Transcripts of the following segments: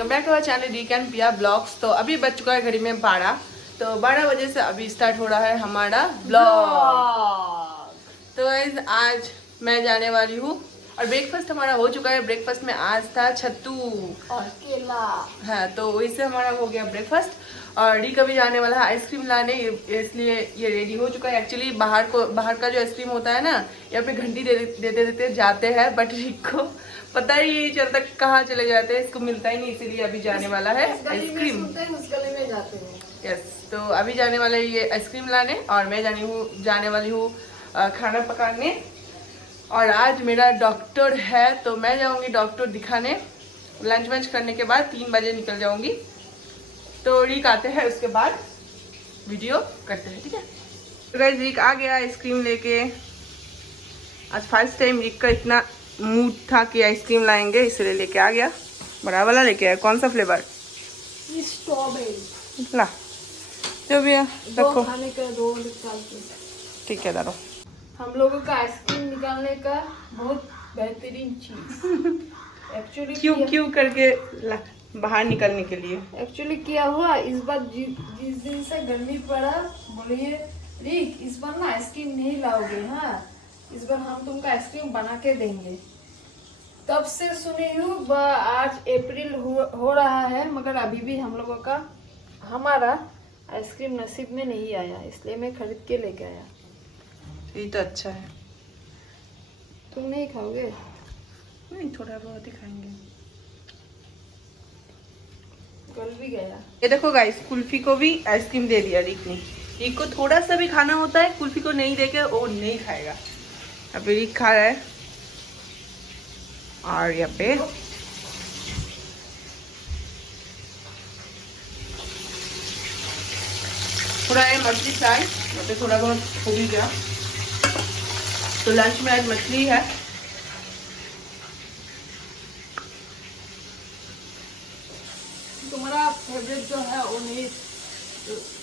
Welcome back to our channel डी कैन पिया ब्लॉग्स। तो अभी बज चुका है घड़ी में 12। तो 12 बजे से अभी स्टार्ट हो रहा है हमारा ब्लॉग। तो आज मैं जाने वाली हूँ और ब्रेकफास्ट हमारा हो चुका है। ब्रेकफास्ट में आज था छत्तू और केला। हाँ, तो वही से हमारा हो गया ब्रेकफास्ट। और डी कभी जाने वाला है आइसक्रीम लाने, इसलिए ये रेडी हो चुका है। एक्चुअली बाहर का जो आइसक्रीम होता है ना, यहाँ पे घंटी देते देते जाते हैं, बट रिक को पता ही नहीं चलता कहाँ चले जाते हैं, इसको मिलता ही नहीं, इसीलिए अभी जाने वाला है आइसक्रीम। यस, तो अभी जाने वाला है ये आइसक्रीम लाने और मैं जाने वाली हूँ खाना पकाने। और आज मेरा डॉक्टर है तो मैं जाऊँगी डॉक्टर दिखाने। लंच वंच करने के बाद 3 बजे निकल जाऊँगी। तो रिक आते हैं, उसके बाद वीडियो करते हैं, ठीक है। तो गाइस रिक आ गया आइसक्रीम लेके। आज फर्स्ट टाइम रिक का इतना मूड था कि आइसक्रीम लाएंगे, इसलिए लेके आ गया। बड़ा वाला लेके आया। कौन सा फ्लेवर? स्ट्रॉबेरी। ला जो भी है रखो, खाने का 2 निकाल के। ठीक है दारो। हम लोगों का आइसक्रीम निकालने का बहुत बेहतरीन चीज एक्चुअली क्यों करके बाहर निकलने के लिए। एक्चुअली क्या हुआ इस बार जिस दिन से गर्मी पड़ा, बोलिए रिक इस बार ना आइसक्रीम नहीं लाओगे। हाँ, इस बार हम तुमको आइसक्रीम बना के देंगे। तब से सुनी हूँ, आज अप्रैल हो रहा है, मगर अभी भी हम लोगों का हमारा आइसक्रीम नसीब में नहीं आया, इसलिए मैं खरीद के लेके आया। ये तो अच्छा है। तुम नहीं खाओगे? नहीं, थोड़ा बहुत ही खाएंगे। गल भी गया। ये देखो गाइस, कुल्फी को भी आइसक्रीम दे दिया रिक ने। रिक को थोड़ा सा भी खाना होता है, कुल्फी को नहीं देके वो नहीं खाएगा। अभी रिक खा रहा है। और यहाँ पे थोड़ा है मछली फ्राई, यहाँ पे थोड़ा बहुत हो भी गया। तो लंच में आज मछली है। तुम्हारा फेवरेट जो है वो नहीं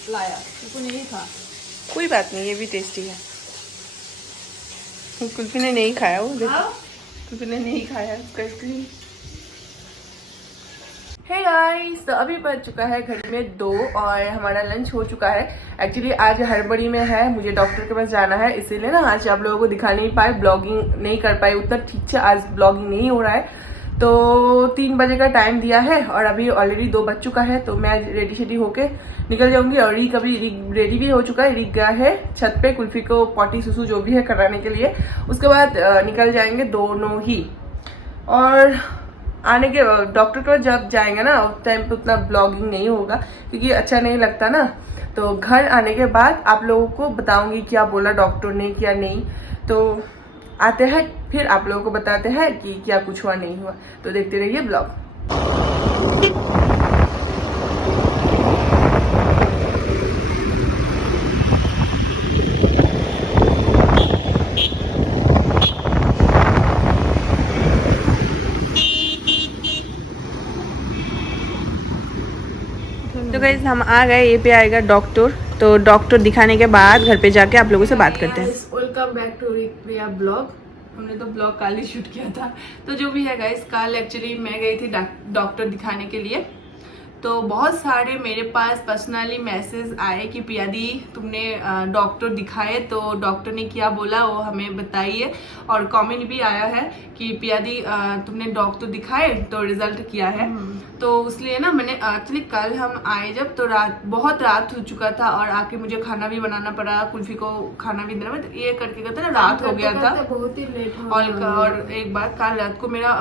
लाया, उसको नहीं था। कोई बात नहीं, ये भी टेस्टी है। कुल्फी ने नहीं खाया, वो देखो कुल्फी ने नहीं खाया उसका आइसक्रीम। हे गाइस, तो अभी बज चुका है घड़ी में 2 और हमारा लंच हो चुका है। एक्चुअली आज हड़बड़ी में है, मुझे डॉक्टर के पास जाना है, इसीलिए ना आज आप लोगों को दिखा नहीं पाए, ब्लॉगिंग नहीं कर पाए उतना ठीक से। आज ब्लॉगिंग नहीं हो रहा है। तो 3 बजे का टाइम दिया है और अभी ऑलरेडी 2 बज चुका है। तो मैं रेडी शेडी होके निकल जाऊंगी। और रिक अभी रेडी भी हो चुका है। रिक गया है छत पे कुल्फी को पॉटी सुसु जो भी है कराने के लिए। उसके बाद निकल जाएंगे दोनों ही। और आने के डॉक्टर के पास जब जाएंगे ना, उस टाइम पे उतना ब्लॉगिंग नहीं होगा क्योंकि अच्छा नहीं लगता ना। तो घर आने के बाद आप लोगों को बताऊंगी क्या बोला डॉक्टर ने, क्या नहीं। तो आते हैं फिर आप लोगों को बताते हैं कि क्या कुछ हुआ नहीं हुआ। तो देखते रहिए ब्लॉग। तो गाइस हम आ गए, ये पे आएगा डॉक्टर। तो डॉक्टर दिखाने के बाद घर पे जाके आप लोगों से बात करते हैं। वेलकम बैक टू रिक प्रिया ब्लॉग। हमने तो ब्लॉग कल ही शूट किया था। तो जो भी है गाइस, कल एक्चुअली मैं गई थी डॉक्टर दिखाने के लिए। तो बहुत सारे मेरे पास पर्सनली मैसेज आए कि पिया दी तुमने डॉक्टर दिखाए, तो डॉक्टर ने क्या बोला वो हमें बताइए। और कमेंट भी आया है कि पिया दी तुमने डॉक्टर दिखाए तो रिजल्ट किया है। तो इसलिए ना मैंने एक्चुअली कल हम आए जब, तो बहुत रात हो चुका था और आके मुझे खाना भी बनाना पड़ा, कुल्फी को खाना भी देना, तो ये करके कहते ना रात हो गया था। बहुत ही लेट हो और एक बात, कल रात को मेरा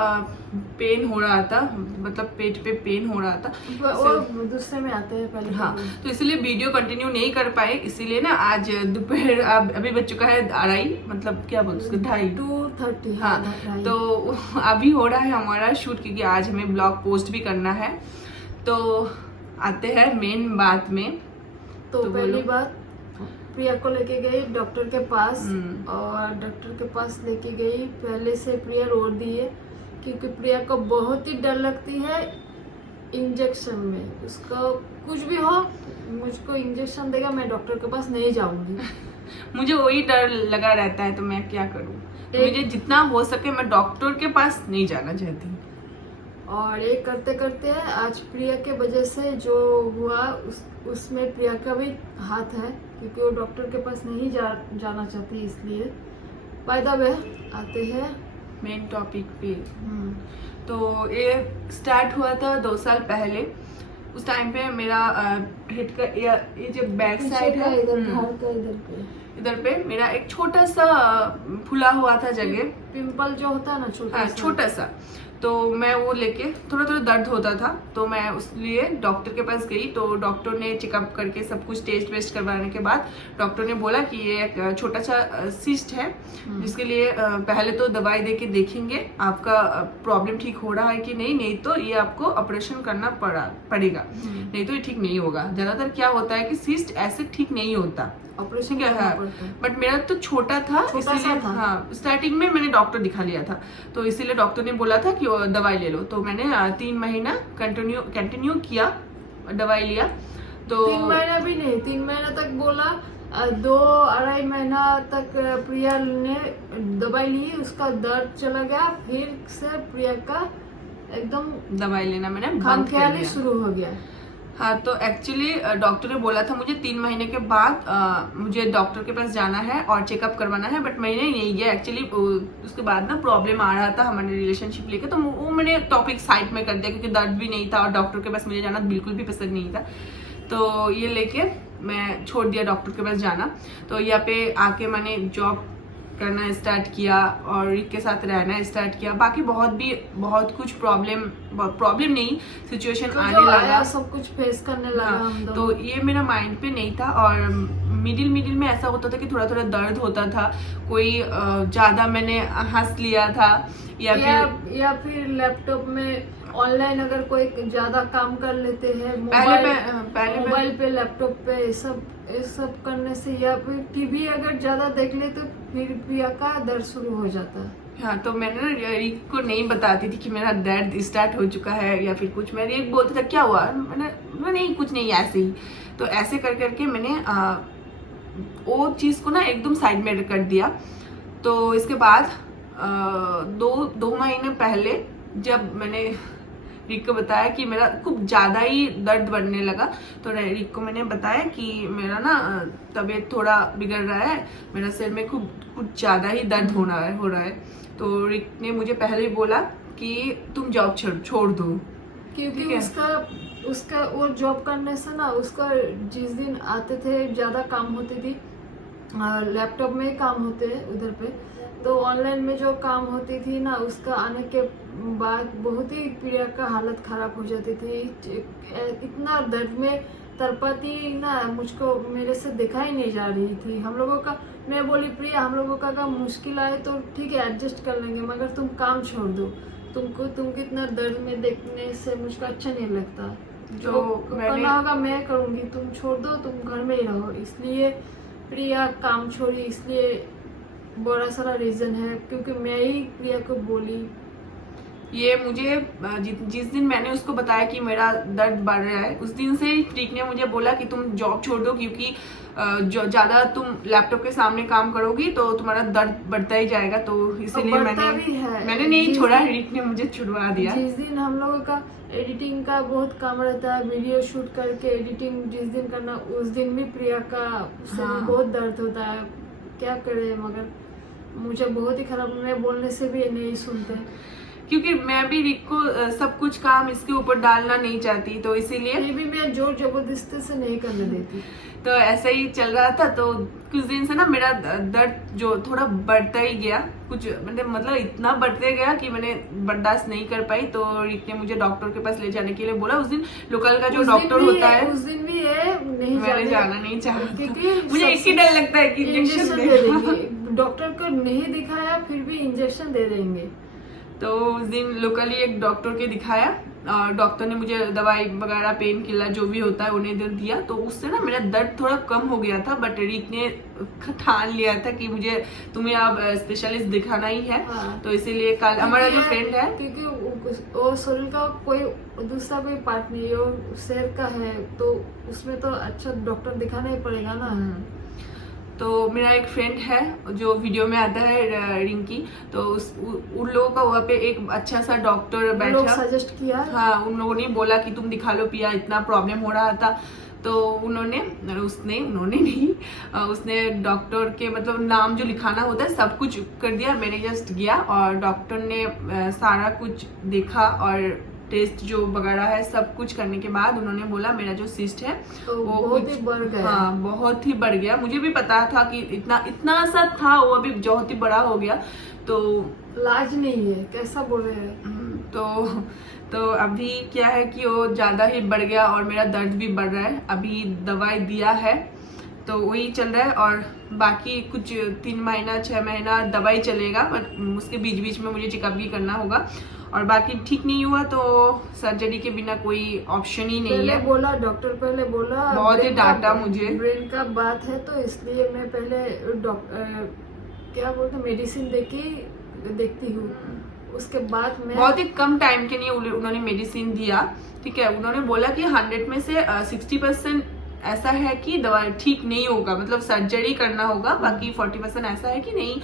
पेन हो रहा था, मतलब पेट पे पेन हो रहा था। वो दूसरे में आते हैं पहले। हाँ, तो इसलिए वीडियो कंटिन्यू नहीं कर पाए। इसीलिए ना आज दोपहर अभी बज चुका है 2:30, मतलब क्या बोलते उसको 2:30। हाँ, तो अभी हो रहा है हमारा शूट क्योंकि आज हमें ब्लॉग पोस्ट भी करना है। तो आते हैं मेन बात में। तो पहली बात, प्रिया को लेके गई डॉक्टर के पास और डॉक्टर के पास लेके गई। पहले से प्रिया रो दी है क्योंकि प्रिया को बहुत ही डर लगती है इंजेक्शन में। उसको कुछ भी हो, मुझको इंजेक्शन देगा, मैं डॉक्टर के पास नहीं जाऊंगी। मुझे वही डर लगा रहता है, तो मैं क्या करूं। मुझे जितना हो सके मैं डॉक्टर के पास नहीं जाना चाहती। और ये करते करते आज प्रिया के वजह से जो हुआ उसमें प्रिया का भी हाथ है, क्योंकि वो डॉक्टर के पास नहीं जाना चाहती, इसलिए बाय द वे आते हैं मेन टॉपिक पे। तो ये स्टार्ट हुआ था 2 साल पहले। उस टाइम पे मेरा हेड का ये जो बैक साइड है इधर पे मेरा एक छोटा सा फूला हुआ था जगह, पिंपल जो होता है ना छोटा सा। तो मैं वो लेके थोड़ा थोड़ा दर्द होता था, तो मैं उस लिए डॉक्टर के पास गई। तो डॉक्टर ने चेकअप करके सब कुछ टेस्ट वेस्ट करवाने के बाद डॉक्टर ने बोला कि ये एक छोटा सा सिस्ट है, जिसके लिए पहले तो दवाई दे के देखेंगे आपका प्रॉब्लम ठीक हो रहा है कि नहीं तो ये आपको ऑपरेशन करना पड़ेगा, नहीं तो ये ठीक नहीं होगा। ज्यादातर क्या होता है कि सिस्ट ऐसे ठीक नहीं होता, ऑपरेशन क्या है, बट मेरा तो छोटा था, इसीलिए हाँ स्टार्टिंग में मैंने डॉक्टर दिखा लिया था, तो इसीलिए डॉक्टर ने बोला था कि दवाई ले लो। तो मैंने 3 महीना कंटिन्यू किया, दवाई लिया। तो 3 महीना भी नहीं, 3 महीना तक बोला, 2-2.5 महीना तक प्रिया ने दवाई ली, उसका दर्द चला गया, फिर से प्रिया का एकदम दवाई लेना मैंने बंद ख्याली शुरू हो गया। हाँ, तो एक्चुअली डॉक्टर ने बोला था मुझे 3 महीने के बाद मुझे डॉक्टर के पास जाना है और चेकअप करवाना है, बट मैंने नहीं गया। एक्चुअली उसके बाद ना प्रॉब्लम आ रहा था हमारे रिलेशनशिप लेके, तो वो मैंने टॉपिक साइड में कर दिया, क्योंकि दर्द भी नहीं था और डॉक्टर के पास मुझे जाना बिल्कुल भी पसंद नहीं था। तो ये लेके मैं छोड़ दिया डॉक्टर के पास जाना। तो यहाँ पे आके मैंने जॉब करना स्टार्ट किया और रिक के साथ रहना स्टार्ट किया। बाकी बहुत कुछ प्रॉब्लम नहीं, सिचुएशन आने लगा, सब कुछ फेस करने लगा हम दोनों। तो ये मेरा माइंड पे नहीं था। और मिडिल में ऐसा होता था कि थोड़ा थोड़ा दर्द होता था, कोई ज्यादा मैंने हंस लिया था या फिर लैपटॉप में ऑनलाइन अगर कोई ज्यादा काम कर लेते हैं मोबाइल पे लैपटॉप पे ये सब करने से, या फिर टीवी अगर ज्यादा देख ले तो फिर प्रिया का दर्द शुरू हो जाता है। हाँ, तो मैंने ना रिक को नहीं बताती थी कि मेरा दर्द स्टार्ट हो चुका है या फिर कुछ। मैं रिक बोलता था क्या हुआ, मैंने नहीं कुछ नहीं, ऐसे ही। तो ऐसे कर करके मैंने वो चीज को ना एकदम साइड में कर दिया। तो इसके बाद 2 महीने पहले जब मैंने रिक को बताया कि मेरा खूब ज़्यादा ही दर्द बढ़ने लगा, तो रिक को मैंने बताया कि मेरा ना तबीयत थोड़ा बिगड़ रहा है, मेरा सिर में कुछ ज़्यादा ही दर्द हो रहा है। तो रिक ने मुझे पहले ही बोला कि तुम जॉब छोड़ दो, क्योंकि उसका वो जॉब करने से ना, उसका जिस दिन आते थे ज़्यादा काम होती थी, लैपटॉप में ही काम होते हैं उधर पे, तो ऑनलाइन में जो काम होती थी ना, उसका आने के बाद बहुत ही प्रिया का हालत खराब हो जाती थी। इतना दर्द में तड़पाती ना, मुझको मेरे से देखा ही नहीं जा रही थी। हम लोगों का, मैं बोली प्रिया हम लोगों का मुश्किल आए तो ठीक है एडजस्ट कर लेंगे, मगर तुम काम छोड़ दो, तुम कितना दर्द में देखने से मुझको अच्छा नहीं लगता। जो करना होगा मैं करूँगी, तुम छोड़ दो, तुम घर में ही रहो। इसलिए प्रिया काम छोड़ी, इसलिए बड़ा सारा रीजन है, क्योंकि मैं ही प्रिया को बोली। ये मुझे जिस दिन मैंने उसको बताया कि मेरा दर्द बढ़ रहा है, उस दिन से रिक ने मुझे बोला कि तुम जॉब छोड़ दो, क्योंकि ज्यादा तुम लैपटॉप के सामने काम करोगी तो तुम्हारा दर्द बढ़ता ही जाएगा। तो इसीलिए मैंने नहीं छोड़ा, रिक ने मुझे छुड़वा दिया। जिस दिन हम लोगों का एडिटिंग का बहुत काम रहता है, वीडियो शूट करके एडिटिंग जिस दिन करना, उस दिन भी प्रिया का बहुत दर्द होता है। क्या करे, मगर मुझे बहुत ही खराब, मैं बोलने से भी नहीं सुनते, क्योंकि मैं भी रिक को सब कुछ काम इसके ऊपर डालना नहीं चाहती, तो इसीलिए भी मैं जोर जबरदस्ती से नहीं करने देती। तो ऐसा ही चल रहा था। तो कुछ दिन से ना मेरा दर्द जो थोड़ा बढ़ता ही गया, कुछ मतलब इतना बढ़ते गया कि मैंने बर्दाश्त नहीं कर पाई। तो रिक ने मुझे डॉक्टर के पास ले जाने के लिए बोला। उस दिन लोकल का जो डॉक्टर होता है, उस दिन भी मैंने जाना नहीं चाहती, मुझे एक ही डर लगता है कि इंजेक्शन दे देंगे। डॉक्टर को नहीं दिखाया फिर भी इंजेक्शन दे देंगे। तो उस दिन लोकली एक डॉक्टर के दिखाया और डॉक्टर ने मुझे दवाई वगैरह पेन किलर जो भी होता है उन्हें दे दिया। तो उससे ना मेरा दर्द थोड़ा कम हो गया था। बट रिक ने ठान लिया था कि मुझे तुम्हें अब स्पेशलिस्ट दिखाना ही है। हाँ। तो इसीलिए कल हमारा जो फ्रेंड है, क्योंकि वो शरीर का कोई दूसरा कोई पार्ट नहीं है, वो शेर का है, तो उसमें तो अच्छा डॉक्टर दिखाना ही पड़ेगा ना। तो मेरा एक फ्रेंड है जो वीडियो में आता है रिंकी, तो उन लोगों का वहाँ पे एक अच्छा सा डॉक्टर बैठा, सजेस्ट किया। हाँ, उन लोगों ने बोला कि तुम दिखा लो पिया, इतना प्रॉब्लम हो रहा था। तो उसने डॉक्टर के मतलब नाम जो लिखाना होता है सब कुछ कर दिया। मैंने जस्ट गया और डॉक्टर ने सारा कुछ देखा और टेस्ट जो वगैरह है सब कुछ करने के बाद उन्होंने बोला मेरा जो सिस्ट है तो वो बहुत ही बढ़ गया। हाँ, बहुत ही बढ़ गया। मुझे भी पता था कि इतना सा था, वो अभी बहुत ही बड़ा हो गया। तो इलाज नहीं है, कैसा बोल रहे हैं। तो अभी क्या है कि वो ज्यादा ही बढ़ गया और मेरा दर्द भी बढ़ रहा है। अभी दवाई दिया है तो वही चल रहा है और बाकी कुछ 3 महीना 6 महीना दवाई चलेगा, बट उसके बीच बीच में मुझे चेकअप भी करना होगा। और बाकी ठीक नहीं हुआ तो सर्जरी के बिना कोई ऑप्शन ही नहीं है। बोला डॉक्टर, पहले बोला बहुत ही डांटा मुझे, ब्रेन का बात है तो इसलिए मैं पहले क्या बोलते मेडिसिन देखती हूँ, उसके बाद मैं बहुत ही कम टाइम के लिए उन्होंने मेडिसिन दिया। ठीक है, उन्होंने बोला कि 100 में से 60% ऐसा है कि दवाई ठीक नहीं होगा, मतलब सर्जरी करना होगा, बाकी 40% ऐसा है कि नहीं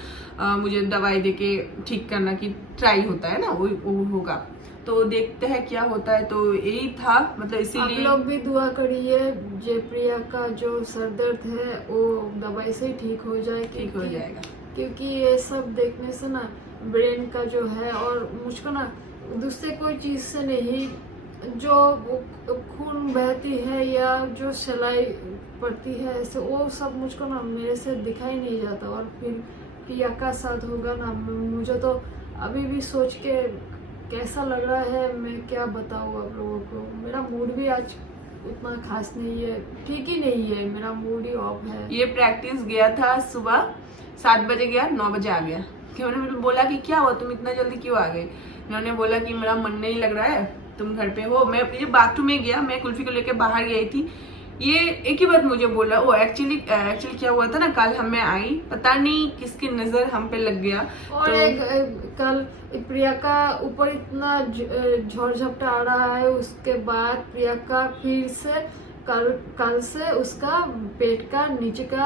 मुझे दवाई देके ठीक करना की ट्राई होता है ना, वो होगा। तो देखते हैं क्या होता है। तो यही था, मतलब इसीलिए आप लोग भी दुआ करिए जयप्रिया का जो सर दर्द है वो दवाई से ठीक हो जाए, ठीक हो जाएगा। क्योंकि ये सब देखने से ना ब्रेन का जो है, और मुझको ना दूसरे कोई चीज से नहीं, जो खून बहती है या जो सिलाई पड़ती है ऐसे, वो सब मुझको ना मेरे से दिखाई नहीं जाता। और फिर पिया का साथ होगा ना, मुझे तो अभी भी सोच के कैसा लग रहा है, मैं क्या बताऊँ आप लोगों को। मेरा मूड भी आज उतना खास नहीं है, ठीक ही नहीं है, मेरा मूड ही ऑफ है। ये प्रैक्टिस गया था सुबह 7 बजे गया, 9 बजे आ गया। उन्होंने बोला कि क्या हुआ, तुम इतना जल्दी क्यों आ गए। उन्होंने बोला कि मेरा मन नहीं लग रहा है, तुम घर पे हो। मैं ये बाथरूम में गया, मैं कुल्फी को लेकर बाहर गई थी, ये एक ही बात मुझे बोला। वो एक्चुअली क्या हुआ था ना, कल हमें आई, पता नहीं किसकी नजर हम पे लग गया। और कल प्रिया का ऊपर इतना झोर झपटा आ रहा है, उसके बाद प्रिया का फिर से कल से उसका पेट का नीचे का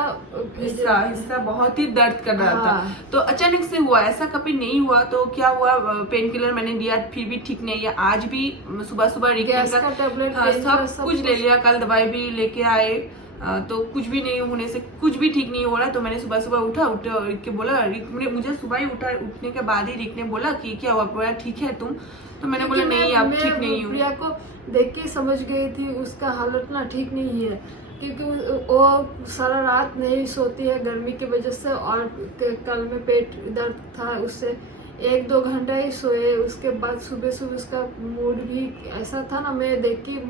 हिस्सा बहुत ही दर्द कर रहा था। हाँ। तो अचानक से हुआ, ऐसा कभी नहीं हुआ। तो क्या हुआ, पेन किलर मैंने दिया, फिर भी ठीक नहीं है। आज भी सुबह सुबह गैस का टैबलेट, हाँ, सब कुछ ले लिया, कल दवाई भी लेके आए, तो कुछ भी नहीं होने से कुछ भी ठीक नहीं हो रहा। तो मैंने सुबह सुबह उठा के बोला, मुझे सुबह ही उठने के बाद ही रिक ने बोला कि क्या हुआ, बोला ठीक है तुम। तो मैंने बोला नहीं, आप ठीक नहीं हो। प्रिया को देख के समझ गई थी उसका हालत ना ठीक नहीं है, क्योंकि वो सारा रात नहीं सोती है गर्मी की वजह से, और कल में पेट दर्द था, उससे 1-2 घंटा ही सोए। उसके बाद सुबह सुबह उसका मूड भी ऐसा था ना, मैं देख के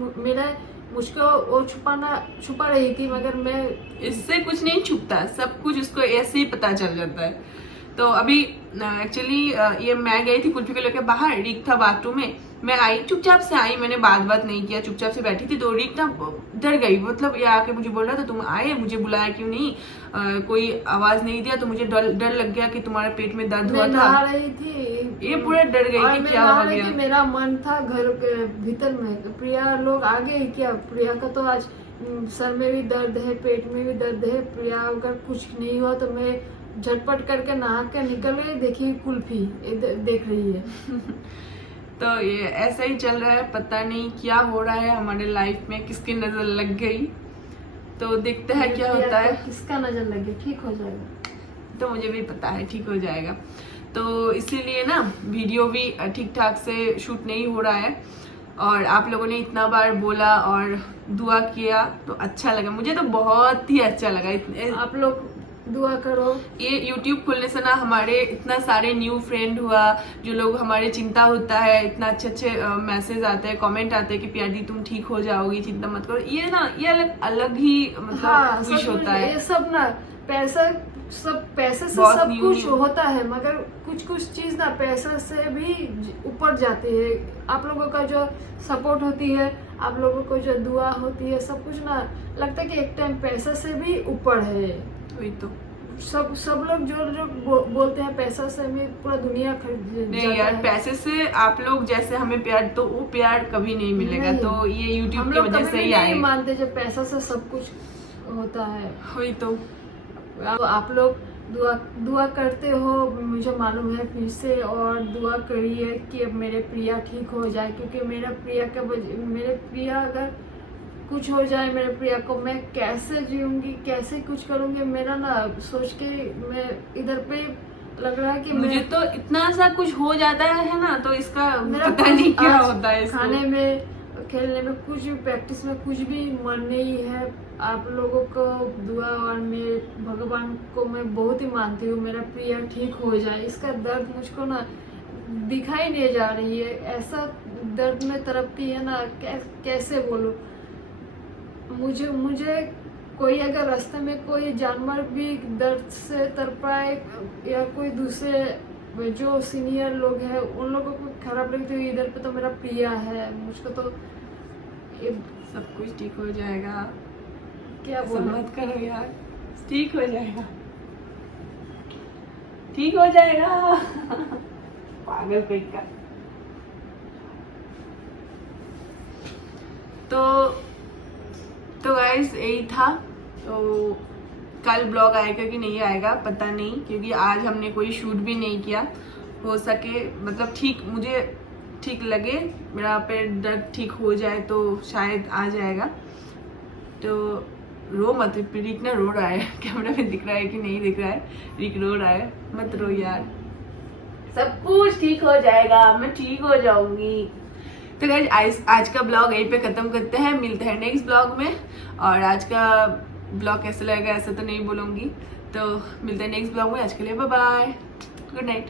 मुझको वो छुपा रही थी, मगर मैं इससे कुछ नहीं छुपता, सब कुछ उसको ऐसे ही पता चल जाता है। तो अभी एक्चुअली ये मैं गई थी कुल्फी को लेकर बाहर, रिक था बाथरूम में, मैं आई, चुपचाप से आई, मैंने बात नहीं किया, चुपचाप से बैठी थी। तो रिक ना डर गई, मतलब ये आके मुझे बोल रहा था तुम आए, मुझे बुलाया क्यों नहीं, कोई आवाज नहीं दिया। तो मुझे डर लग गया कि तुम्हारे पेट में दर्द हुआ था। नहा रही थी, ये पूरा डर गई कि क्या हो गया। मेरा मन था घर के भीतर में, प्रिया लोग आ गई क्या, प्रिया का तो आज सर में भी दर्द है, पेट में भी दर्द है, प्रिया अगर कुछ नहीं हुआ तो मैं झटपट करके नहा के निकल गई, देखिए कुल्फी देख रही है। तो ये ऐसा ही चल रहा है, पता नहीं क्या हो रहा है हमारे लाइफ में, किसकी नजर लग गई। तो देखते हैं क्या होता है। किसका नजर लगे, ठीक हो जाएगा। तो मुझे भी पता है ठीक हो जाएगा। तो इसीलिए ना वीडियो भी ठीक ठाक से शूट नहीं हो रहा है। और आप लोगों ने इतना बार बोला और दुआ किया तो अच्छा लगा, मुझे तो बहुत ही अच्छा लगा। आप लोग दुआ करो। ये YouTube खोलने से ना हमारे इतना सारे न्यू फ्रेंड हुआ, जो लोग हमारे चिंता होता है, इतना अच्छे मैसेज आते हैं, कमेंट आते हैं कि प्यार दी तुम ठीक हो जाओगी, चिंता मत करो। ये ना ये अलग ही मतलब विश होता है। ये सब ना पैसे से सब कुछ होता है, मगर कुछ चीज ना पैसा से भी ऊपर जाती है। आप लोगों का जो सपोर्ट होती है, आप लोगों को जो दुआ होती है, सब कुछ ना लगता है कि एक टाइम पैसा से भी ऊपर है। वही तो सब लोग जो बोलते हैं पैसा से हमें पूरा दुनिया खरीद नहीं यार, पैसे से आप लोग जैसे हमें प्यार, तो वो प्यार कभी नहीं मिलेगा। तो ये YouTube की वजह से ही आए। मानते जब पैसा से सब कुछ होता है। वही तो आप लोग दुआ करते हो, मुझे मालूम है फिर से, और दुआ करिए कि अब मेरे प्रिया ठीक हो जाए, क्योंकि मेरे प्रिया अगर कुछ हो जाए मेरे प्रिया को, मैं कैसे जीऊंगी, कैसे कुछ करूंगी। मेरा ना सोच के मैं इधर पे लग रहा है कि मुझे तो इतना सा कुछ हो जाता है ना, तो इसका मेरा पता नहीं क्या आज होता है इसको। खाने में, खेलने में, कुछ भी प्रैक्टिस में कुछ भी मन नहीं है। आप लोगों को दुआ और मेरे भगवान को मैं बहुत ही मानती हूँ, मेरा प्रिया ठीक हो जाए। इसका दर्द मुझको ना दिखाई नहीं जा रही है, ऐसा दर्द में तड़पती है ना, कैसे बोलूं। मुझे कोई अगर रास्ते में कोई जानवर भी दर्द से तड़पाए या कोई दूसरे जो सीनियर लोग हैं उन लोगों को खराब लगती है, इधर पे तो मेरा प्रिया है, मुझको तो सब कुछ ठीक हो जाएगा, क्या ऐसा बोलूं। मत करो यार, ठीक हो जाएगा, ठीक हो जाएगा। पागल कोई का। तो गाइस यही था। तो कल ब्लॉग आएगा कि नहीं आएगा पता नहीं, क्योंकि आज हमने कोई शूट भी नहीं किया। हो सके मतलब ठीक, मुझे ठीक लगे, मेरा पेट दर्द ठीक हो जाए तो शायद आ जाएगा। तो रो मत, रिक ना रो रहा है, कैमरा में दिख रहा है कि नहीं दिख रहा है, रिक रो रहा है, मत रो यार, सब कुछ ठीक हो जाएगा, मैं ठीक हो जाऊंगी। तो गाइस आज का ब्लॉग यहीं पे खत्म करते हैं, मिलते हैं नेक्स्ट ब्लॉग में। और आज का ब्लॉग कैसा लगेगा ऐसा तो नहीं बोलूंगी, तो मिलते हैं नेक्स्ट ब्लॉग में। आज के लिए बाय बाय, गुड नाइट।